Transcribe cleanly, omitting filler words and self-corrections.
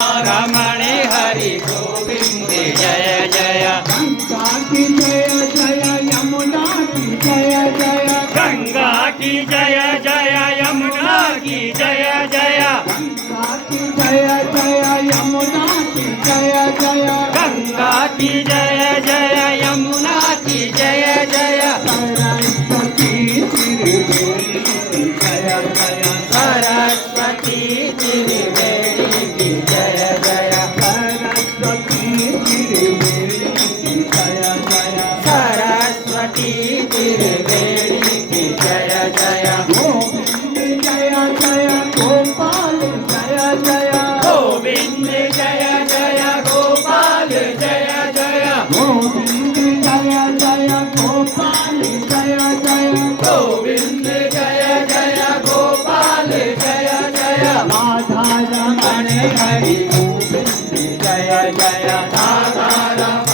रमणे हरि गोविंद जय जय गंगा की जय जय यमुना की जय जय गंगा की जय जय यमुना की जय जय गंगा की जय जय यमुना की जय जय गंगा की जय जय यमुना की जय जय सरस्वती त्रिवेणी की जय जय सरस्वती त्रिवेणी की जय जय गोविंद जय जय गोपाल जय जय गोविंद जय जय गोपाल जय जय गोविंद जय जय गोपाल जय जय गोविंद जय जय गोपाल जय जय राधा रमण हरि गोविंद जय जय राधा रमण